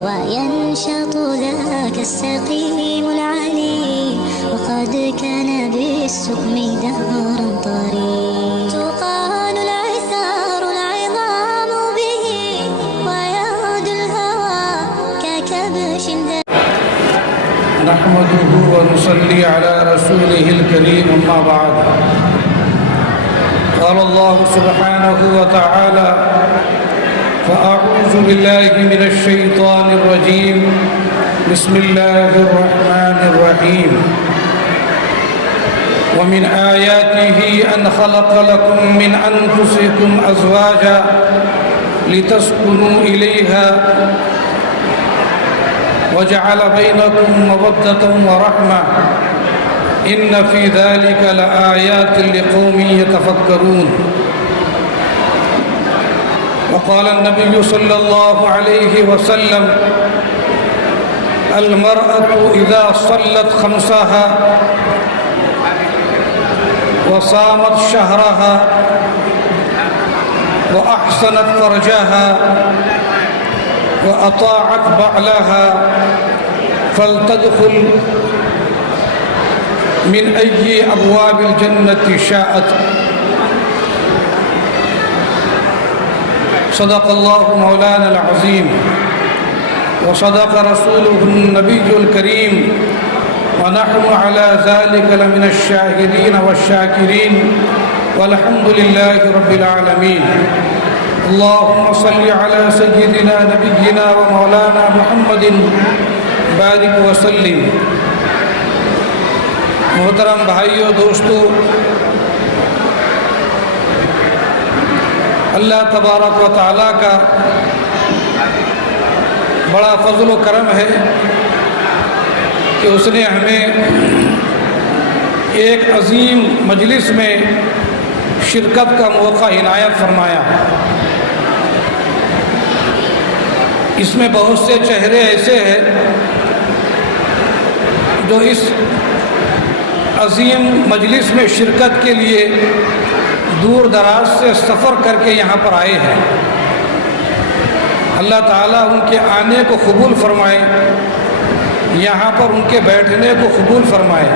وينشط ذاك السقيم العليم وقد كان بالسقم دهرا طريق تقال العثار العظام به ويهد الهوى ككبش نحمده ونصلي على رسوله الكريم أما بعد قال الله سبحانه وتعالى فأعوذ بالله من الشيطان الرجيم بسم الله الرحمن الرحيم ومن آياته أن خلق لكم من أنفسكم أزواجا لتسكنوا إليها وجعل بينكم مودة ورحمة إن في ذلك لآيات لقوم يتفكرون وقال النبي صلى الله عليه وسلم المرأة إذا صلت خمسها وصامت شهرها وأحسنت فرجها وأطاعت بعلها فلتدخل من أي أبواب الجنة شاءت صدق الله مولانا العظيم وصدق رسوله النبي الكريم ونحن على ذلك لمن الشاهدين والشاكرين والحمد لله رب العالمين اللهم صل على سيدنا نبينا ومولانا محمد بارك وسلم محترم بھائیو دوستو، اللہ تبارک و تعالیٰ کا بڑا فضل و کرم ہے کہ اس نے ہمیں ایک عظیم مجلس میں شرکت کا موقع عنایت فرمایا۔ اس میں بہت سے چہرے ایسے ہیں جو اس عظیم مجلس میں شرکت کے لیے دور دراز سے سفر کر کے یہاں پر آئے ہیں۔ اللہ تعالیٰ ان کے آنے کو قبول فرمائے، یہاں پر ان کے بیٹھنے کو قبول فرمائے۔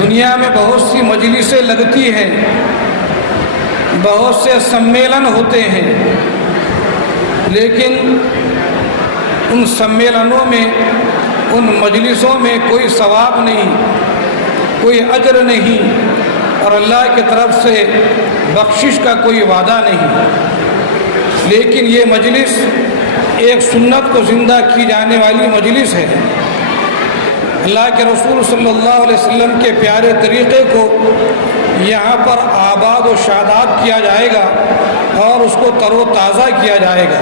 دنیا میں بہت سی مجلسیں لگتی ہیں، بہت سے سمیلن ہوتے ہیں، لیکن ان سمیلنوں میں، ان مجلسوں میں کوئی ثواب نہیں، کوئی اجر نہیں، اور اللہ کی طرف سے بخشش کا کوئی وعدہ نہیں۔ لیکن یہ مجلس ایک سنت کو زندہ کی جانے والی مجلس ہے۔ اللہ کے رسول صلی اللہ علیہ وسلم کے پیارے طریقے کو یہاں پر آباد و شاداب کیا جائے گا اور اس کو تر و تازہ کیا جائے گا۔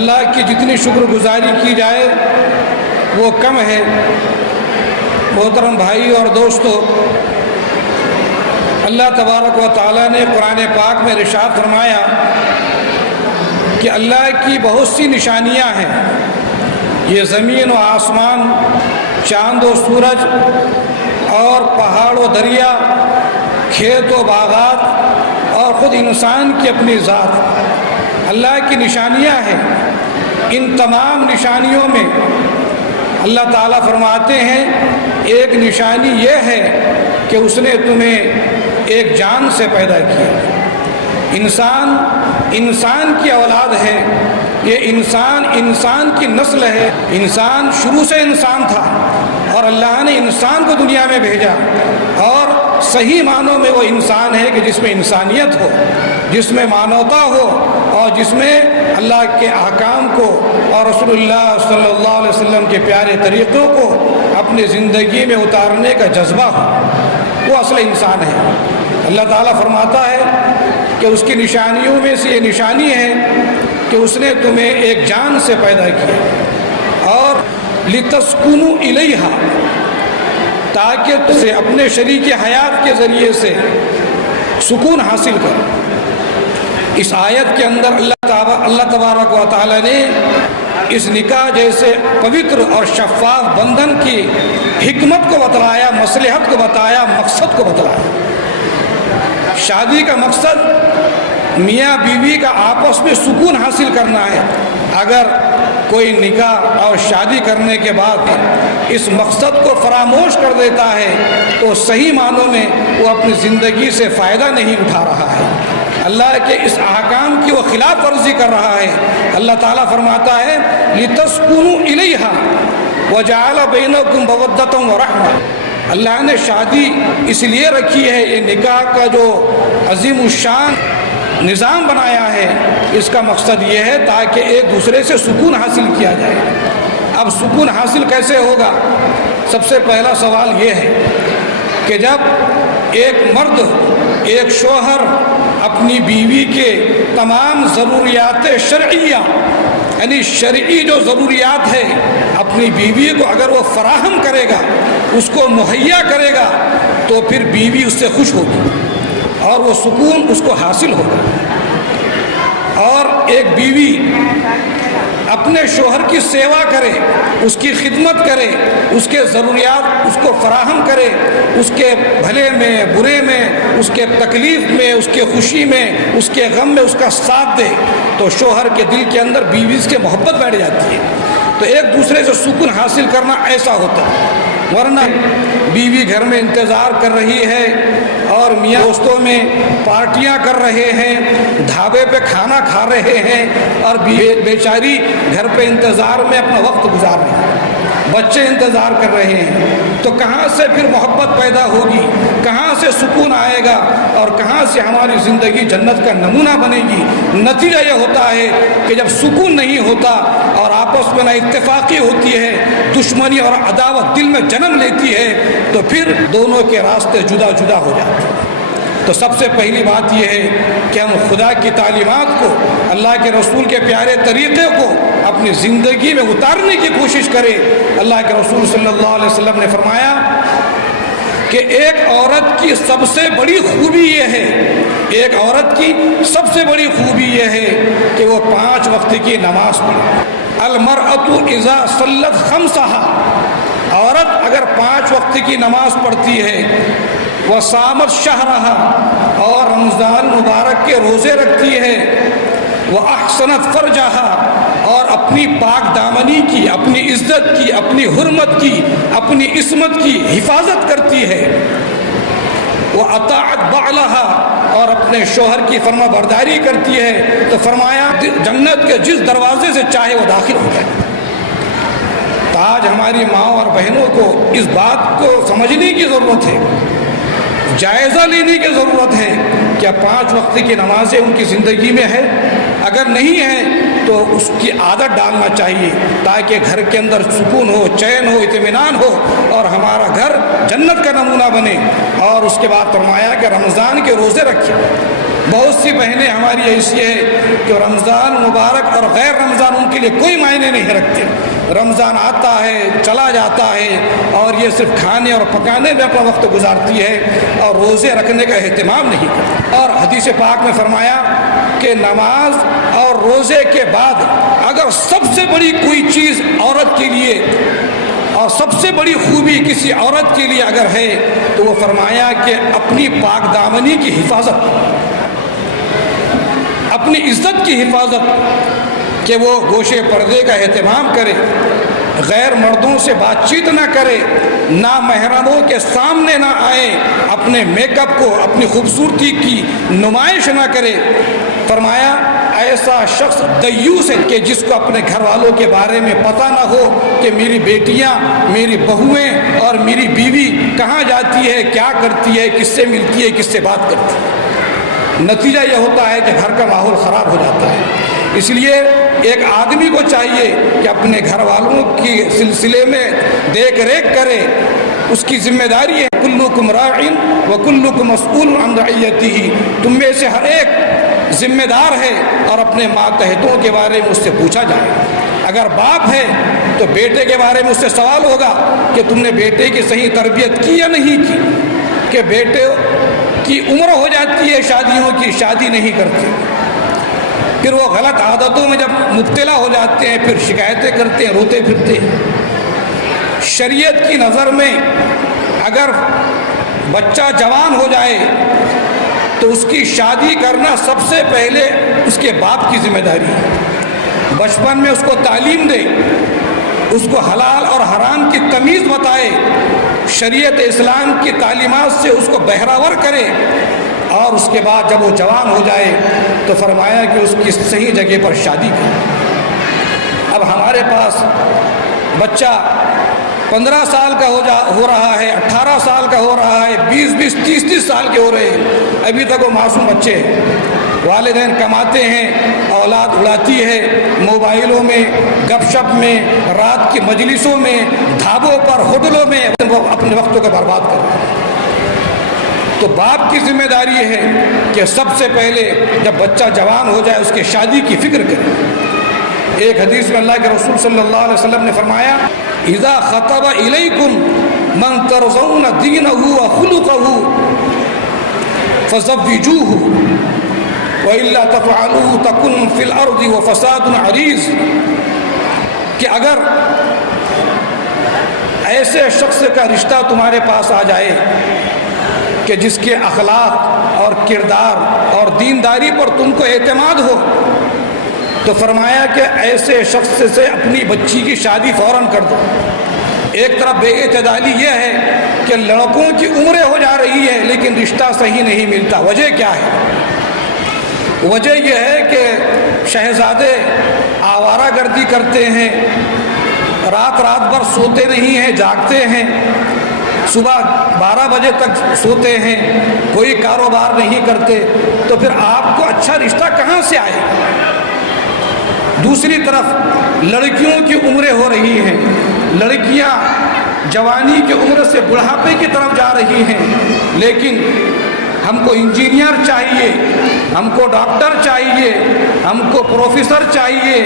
اللہ کی جتنی شکر گزاری کی جائے وہ کم ہے۔ محترم بھائی اور دوستو، اللہ تبارک و تعالیٰ نے قرآن پاک میں ارشاد فرمایا کہ اللہ کی بہت سی نشانیاں ہیں۔ یہ زمین و آسمان، چاند و سورج اور پہاڑ و دریا، کھیت و باغات اور خود انسان کی اپنی ذات، اللہ کی نشانیاں ہیں۔ ان تمام نشانیوں میں اللہ تعالیٰ فرماتے ہیں ایک نشانی یہ ہے کہ اس نے تمہیں ایک جان سے پیدا کیا۔ انسان کی اولاد ہے، یہ انسان کی نسل ہے۔ انسان شروع سے انسان تھا اور اللہ نے انسان کو دنیا میں بھیجا، اور صحیح معنوں میں وہ انسان ہے کہ جس میں انسانیت ہو، جس میں مانوتا ہو، اور جس میں اللہ کے احکام کو اور رسول اللہ صلی اللہ علیہ وسلم کے پیارے طریقوں کو اپنی زندگی میں اتارنے کا جذبہ ہو، وہ اصل انسان ہے۔ اللہ تعالیٰ فرماتا ہے کہ اس کی نشانیوں میں سے یہ نشانی ہے کہ اس نے تمہیں ایک جان سے پیدا کیا، اور لِتَسْكُنُوا إِلَيْهَا، تاکہ تجھے اپنے شریک حیات کے ذریعے سے سکون حاصل کر۔ اس آیت کے اندر اللہ تبارک و تعالیٰ نے اس نکاح جیسے پوتر اور شفاف بندھن کی حکمت کو بتلایا، مصلحت کو بتایا، مقصد کو بتلایا۔ شادی کا مقصد میاں بیوی کا آپس میں سکون حاصل کرنا ہے۔ اگر کوئی نکاح اور شادی کرنے کے بعد اس مقصد کو فراموش کر دیتا ہے تو صحیح معنوں میں وہ اپنی زندگی سے فائدہ نہیں اٹھا رہا ہے، اللہ کے اس احکام کی وہ خلاف ورزی کر رہا ہے۔ اللہ تعالیٰ فرماتا ہے لِتَسْكُنُوا إِلَيْهَا وَجَعَلَ بَيْنَكُمْ مَوَدَّةً وَرَحْمَةً۔ اللہ نے شادی اس لیے رکھی ہے، یہ نکاح کا جو عظیم الشان نظام بنایا ہے، اس کا مقصد یہ ہے تاکہ ایک دوسرے سے سکون حاصل کیا جائے۔ اب سکون حاصل کیسے ہوگا؟ سب سے پہلا سوال یہ ہے کہ جب ایک مرد، ایک شوہر اپنی بیوی کے تمام ضروریات شرعیہ، یعنی شرعی جو ضروریات ہے اپنی بیوی کو اگر وہ فراہم کرے گا، اس کو مہیا کرے گا، تو پھر بیوی اس سے خوش ہوگی اور وہ سکون اس کو حاصل ہوگا۔ اور ایک بیوی اپنے شوہر کی سیوا کرے، اس کی خدمت کرے، اس کے ضروریات اس کو فراہم کرے، اس کے بھلے میں برے میں، اس کے تکلیف میں، اس کے خوشی میں، اس کے غم میں اس کا ساتھ دے، تو شوہر کے دل کے اندر بیوی سے محبت بیٹھ جاتی ہے۔ تو ایک دوسرے سے سکون حاصل کرنا ایسا ہوتا ہے، ورنہ بیوی گھر میں انتظار کر رہی ہے اور میاں دوستوں میں پارٹیاں کر رہے ہیں، ڈھابے پہ کھانا کھا رہے ہیں، اور بیچاری گھر پہ انتظار میں اپنا وقت گزار رہی ہے، بچے انتظار کر رہے ہیں، تو کہاں سے پھر محبت پیدا ہوگی، کہاں سے سکون آئے گا، اور کہاں سے ہماری زندگی جنت کا نمونہ بنے گی؟ نتیجہ یہ ہوتا ہے کہ جب سکون نہیں ہوتا اور آپس میں نہ اتفاقی ہوتی ہے، دشمنی اور عداوت دل میں جنم لیتی ہے، تو پھر دونوں کے راستے جدا جدا ہو جاتے ہیں۔ تو سب سے پہلی بات یہ ہے کہ ہم خدا کی تعلیمات کو، اللہ کے رسول کے پیارے طریقے کو اپنی زندگی میں اتارنے کی کوشش کریں۔ اللہ کے رسول صلی اللہ علیہ وسلم نے فرمایا کہ ایک عورت کی سب سے بڑی خوبی یہ ہے، ایک عورت کی سب سے بڑی خوبی یہ ہے کہ وہ 5 وقت کی نماز پڑھے۔ المرأة اذا صلت خمسها، عورت اگر 5 وقت کی نماز پڑھتی ہے، وصامت شہرها، اور رمضان مبارک کے روزے رکھتی ہے، وأحسنت فرجها، اور اپنی پاک دامنی کی، اپنی عزت کی، اپنی حرمت کی، اپنی عصمت کی حفاظت کرتی ہے، وأطاعت بعلها، اور اپنے شوہر کی فرما برداری کرتی ہے، تو فرمایا جنت کے جس دروازے سے چاہے وہ داخل ہو جائے۔ تو آج ہماری ماں اور بہنوں کو اس بات کو سمجھنے کی ضرورت ہے، جائزہ لینے کی ضرورت ہے، کیا 5 وقت کی نمازیں ان کی زندگی میں ہے؟ اگر نہیں ہے تو اس کی عادت ڈالنا چاہیے، تاکہ گھر کے اندر سکون ہو، چین ہو، اطمینان ہو، اور ہمارا گھر جنت کا نمونہ بنے۔ اور اس کے بعد فرمایا کہ رمضان کے روزے رکھیں۔ بہت سی بہنیں ہماری ایسی ہے کہ رمضان مبارک اور غیر رمضان ان کے لیے کوئی معنی نہیں رکھتے، رمضان آتا ہے چلا جاتا ہے اور یہ صرف کھانے اور پکانے میں اپنا وقت گزارتی ہے اور روزے رکھنے کا اہتمام نہیں کرتی۔ اور حدیث پاک میں فرمایا کہ نماز اور روزے کے بعد اگر سب سے بڑی کوئی چیز عورت کے لیے اور سب سے بڑی خوبی کسی عورت کے لیے اگر ہے تو وہ فرمایا کہ اپنی پاک دامنی کی حفاظت، اپنی عزت کی حفاظت، کہ وہ گوشے پردے کا اہتمام کرے، غیر مردوں سے بات چیت نہ کرے، نامحرموں کے سامنے نہ آئے، اپنے میک اپ کو، اپنی خوبصورتی کی نمائش نہ کرے۔ فرمایا ایسا شخص دیوس ہے کہ جس کو اپنے گھر والوں کے بارے میں پتہ نہ ہو کہ میری بیٹیاں، میری بہویں اور میری بیوی کہاں جاتی ہے، کیا کرتی ہے، کس سے ملتی ہے، کس سے بات کرتی ہے۔ نتیجہ یہ ہوتا ہے کہ گھر کا ماحول خراب ہو جاتا ہے۔ اس لیے ایک آدمی کو چاہیے کہ اپنے گھر والوں کے سلسلے میں دیکھ ریکھ کرے، اس کی ذمہ داری ہے۔ کلکم راع وکلکم مسئول عن رعیتہ، تم میں سے ہر ایک ذمہ دار ہے اور اپنے ماتحتوں کے بارے میں اس سے پوچھا جائے۔ اگر باپ ہے تو بیٹے کے بارے میں اس سے سوال ہوگا کہ تم نے بیٹے کی صحیح تربیت کی یا نہیں کی، کہ بیٹے کی عمر ہو جاتی ہے شادیوں کی، شادی نہیں کرتے، پھر وہ غلط عادتوں میں جب مبتلا ہو جاتے ہیں، پھر شکایتیں کرتے ہیں، روتے پھرتے ہیں۔ شریعت کی نظر میں اگر بچہ جوان ہو جائے تو اس کی شادی کرنا سب سے پہلے اس کے باپ کی ذمہ داری ہے۔ بچپن میں اس کو تعلیم دے، اس کو حلال اور حرام کی تمیز بتائے، شریعت اسلام کی تعلیمات سے اس کو بہراور کرے، اور اس کے بعد جب وہ جوان ہو جائے تو فرمایا کہ اس کی صحیح جگہ پر شادی کرے۔ اب ہمارے پاس بچہ 15 سال کا ہو رہا ہے، 18 سال کا ہو رہا ہے، 20 30 سال کے ہو رہے ہیں، ابھی تک وہ معصوم بچے ہیں۔ والدین کماتے ہیں، اولاد اڑاتی ہے موبائلوں میں، گپ شپ میں، رات کی مجلسوں میں، ڈھابوں پر، ہوٹلوں میں اپنے وقتوں کو برباد کرتے ہیں۔ تو باپ کی ذمہ داری ہے کہ سب سے پہلے جب بچہ جوان ہو جائے اس کے شادی کی فکر کرے۔ ایک حدیث میں اللہ کے رسول صلی اللہ علیہ وسلم نے فرمایا، اذا خطب الیکم من ترضون دینہ وخلقہ فزوجوہ وَإِلَّا تَفْعَلُوا تَكُنْ فِي الْأَرْضِ وَفَسَادٌ عَرِيضٌ، کہ اگر ایسے شخص کا رشتہ تمہارے پاس آ جائے کہ جس کے اخلاق اور کردار اور دینداری پر تم کو اعتماد ہو، تو فرمایا کہ ایسے شخص سے اپنی بچی کی شادی فوراً کر دو۔ ایک طرف بے اعتدالی یہ ہے کہ لڑکوں کی عمریں ہو جا رہی ہے لیکن رشتہ صحیح نہیں ملتا۔ وجہ کیا ہے؟ وجہ یہ ہے کہ شہزادے آوارہ گردی کرتے ہیں، رات بھر سوتے نہیں ہیں، جاگتے ہیں، صبح 12 بجے تک سوتے ہیں، کوئی کاروبار نہیں کرتے، تو پھر آپ کو اچھا رشتہ کہاں سے آئے؟ دوسری طرف لڑکیوں کی عمریں ہو رہی ہیں، لڑکیاں جوانی کی عمر سے بڑھاپے کی طرف جا رہی ہیں، لیکن ہم کو انجینئر چاہیے، ہم کو ڈاکٹر چاہیے، ہم کو پروفیسر چاہیے،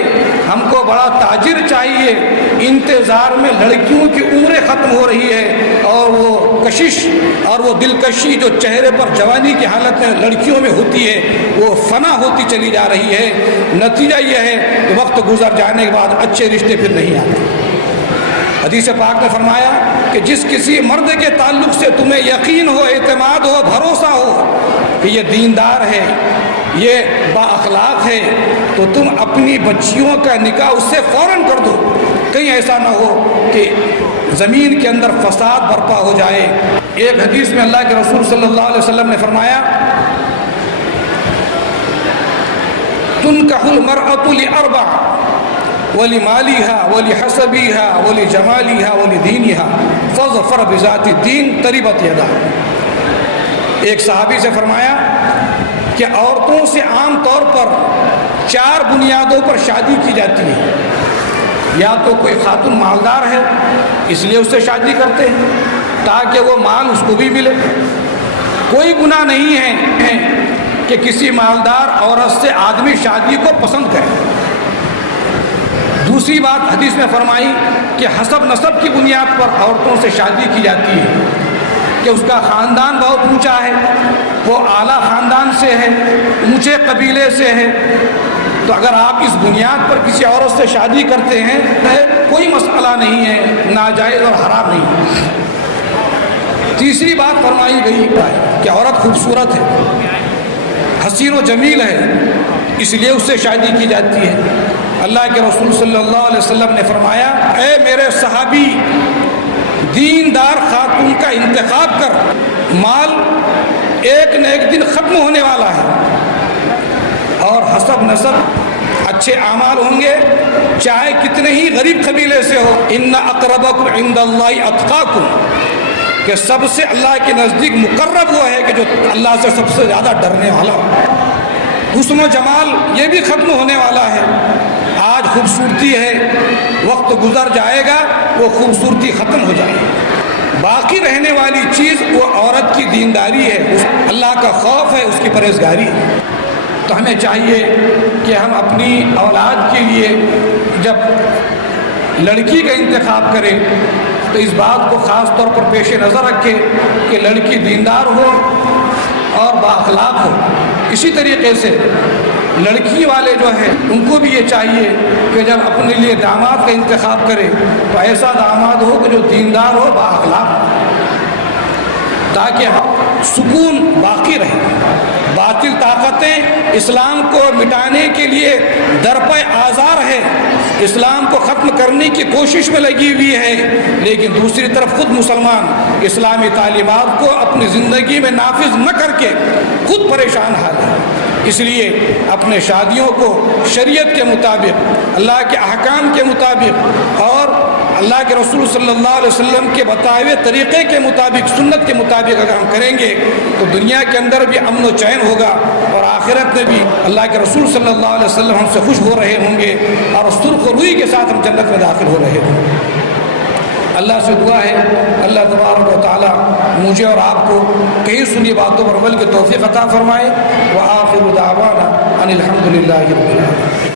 ہم کو بڑا تاجر چاہیے۔ انتظار میں لڑکیوں کی عمریں ختم ہو رہی ہے، اور وہ کشش اور وہ دلکشی جو چہرے پر جوانی کی حالت میں لڑکیوں میں ہوتی ہے وہ فنا ہوتی چلی جا رہی ہے۔ نتیجہ یہ ہے کہ وقت گزر جانے کے بعد اچھے رشتے پھر نہیں آتے۔ حدیث پاک نے فرمایا کہ جس کسی مرد کے تعلق سے تمہیں یقین ہو، اعتماد ہو، بھروسہ ہو کہ یہ دیندار ہے، یہ با اخلاق ہے، تو تم اپنی بچیوں کا نکاح اس سے فوراً کر دو، کہیں ایسا نہ ہو کہ زمین کے اندر فساد برپا ہو جائے۔ ایک حدیث میں اللہ کے رسول صلی اللہ علیہ وسلم نے فرمایا، تنکح المرأة لأربع وَلِمَالِهَا وَلِحَسَبِهَا وَلِجَمَالِهَا وَلِدِينِهَا فَاظْفَرْ بِذَاتِ الدِّينِ تَرِبَتْ يَدَاهُ۔ ایک صحابی سے فرمایا کہ عورتوں سے عام طور پر 4 بنیادوں پر شادی کی جاتی ہے۔ یا تو کوئی خاتون مالدار ہے اس لیے اس سے شادی کرتے ہیں تاکہ وہ مال اس کو بھی ملے، کوئی گناہ نہیں ہے کہ کسی مالدار عورت سے آدمی شادی کو پسند کرے۔ دوسری بات حدیث میں فرمائی کہ حسب نسب کی بنیاد پر عورتوں سے شادی کی جاتی ہے کہ اس کا خاندان بہت اونچا ہے، وہ اعلیٰ خاندان سے ہے، اونچے قبیلے سے ہے، تو اگر آپ اس بنیاد پر کسی عورت سے شادی کرتے ہیں کوئی مسئلہ نہیں ہے، ناجائز اور حرام نہیں۔ تیسری بات فرمائی گئی کہ عورت خوبصورت ہے، حسین و جمیل ہے، اس لیے اس سے شادی کی جاتی ہے۔ اللہ کے رسول صلی اللہ علیہ وسلم نے فرمایا، اے میرے صحابی، دیندار خاتون کا انتخاب کر، مال ایک نہ ایک دن ختم ہونے والا ہے، اور حسب نسب اچھے اعمال ہوں گے چاہے کتنے ہی غریب قبیلے سے ہو۔ ان اقربکم عند اللہ اتقاکم، کہ سب سے اللہ کے نزدیک مقرب وہ ہے کہ جو اللہ سے سب سے زیادہ ڈرنے والا ہو۔ حسن و جمال یہ بھی ختم ہونے والا ہے، آج خوبصورتی ہے، وقت گزر جائے گا وہ خوبصورتی ختم ہو جائے گی، باقی رہنے والی چیز وہ عورت کی دینداری ہے، اللہ کا خوف ہے، اس کی پرہیزگاری ہے۔ تو ہمیں چاہیے کہ ہم اپنی اولاد کے لیے جب لڑکی کا انتخاب کریں تو اس بات کو خاص طور پر پیش نظر رکھیں کہ لڑکی دیندار ہو اور بااخلاق ہو۔ اسی طریقے سے لڑکی والے جو ہیں ان کو بھی یہ چاہیے کہ جب اپنے لیے داماد کا انتخاب کرے تو ایسا داماد ہو کہ جو دیندار ہو، بااخلاق ہو، تاکہ سکون باقی رہے۔ باطل طاقتیں اسلام کو مٹانے کے لیے درپے آزار ہے، اسلام کو ختم کرنے کی کوشش میں لگی ہوئی ہے، لیکن دوسری طرف خود مسلمان اسلامی تعلیمات کو اپنی زندگی میں نافذ نہ کر کے خود پریشان حال ہے۔ اس لیے اپنے شادیوں کو شریعت کے مطابق، اللہ کے احکام کے مطابق اور اللہ کے رسول صلی اللہ علیہ وسلم کے بتائے ہوئے طریقے کے مطابق، سنت کے مطابق اگر ہم کریں گے تو دنیا کے اندر بھی امن و چین ہوگا، اور آخرت میں بھی اللہ کے رسول صلی اللہ علیہ وسلم ہم سے خوش ہو رہے ہوں گے، اور سرخ روئی کے ساتھ ہم جنت میں داخل ہو رہے ہوں گے۔ اللہ سے دعا ہے اللہ تبارک و تعالی مجھے اور آپ کو کئی سنی باتوں پر عمل کی توفیق عطا فرمائے۔ وآخر دعوانا ان الحمد للہ رب العالمین۔